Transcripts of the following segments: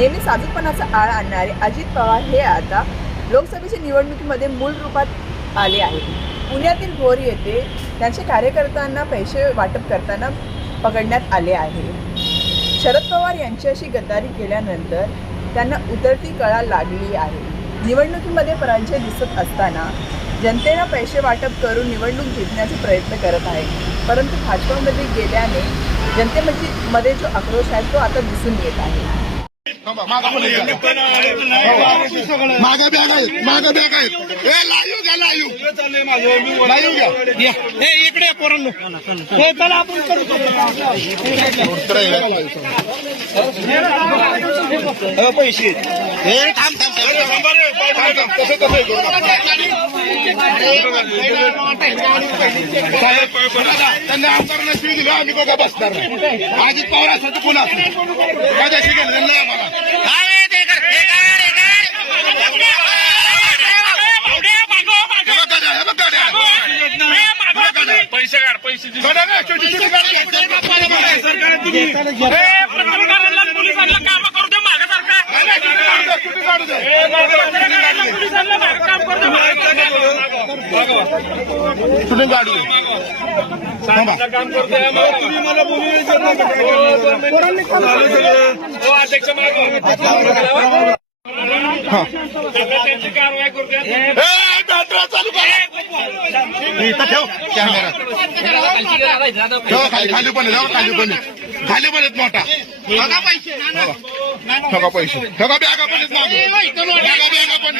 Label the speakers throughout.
Speaker 1: नेहमी साधूपणाचा आळ आणणारे अजित पवार हे आता लोकसभेच्या निवडणुकीमध्ये मूळ रूपात आले आहेत. पुण्यातील भोर येथे त्यांच्या कार्यकर्त्यांना पैसे वाटप करताना पकडण्यात आले आहे. शरद पवार यांच्याशी गद्दारी केल्यानंतर त्यांना उतरती कळा लागली आहे. निवडणुकीमध्ये पराजय दिसत असताना जनतेला पैसे वाटप करून निवडणूक जिंकण्याचा प्रयत्न करत आहे परंतु भाजपमध्ये गेल्याने जनतेमध्ये मध्ये जो आक्रोश आहे तो आता दिसून येत आहे.
Speaker 2: मागा बॅग आहेत मागा बॅग आहेत. ए लाईव्ह घ्या लाईव्ह लाईव्ह घ्या.
Speaker 3: इकडे पोरांनो. हे चला आपण करू पैसे
Speaker 2: त्यांनी आमदारांना शिवी दिली आम्ही बघा बसणार नाही अजित पवार असं तर कोण असणार माझ्याशी गेलं नाही आम्हाला
Speaker 3: आहे ते कर,
Speaker 2: गाडी
Speaker 3: काम करू दे
Speaker 2: गाडी.
Speaker 3: त्यांची कारवाई.
Speaker 2: इथं ठेव. कॅमेरा. ठेवा खाली खाली पण खाली पण. खाली पण आहेत मोठा. पैसे. ठगा पैसे ठगा बॅगा पण बॅगा पण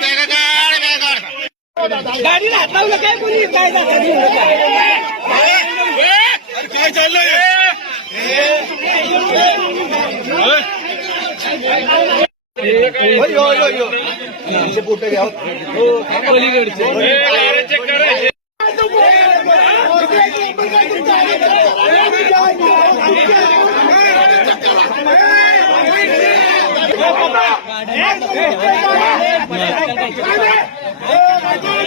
Speaker 3: बॅगा काढ काढ
Speaker 1: गाडीला हात लावलं काय कोणी काय
Speaker 2: काय चाललंय पोटे घ्या ગાડી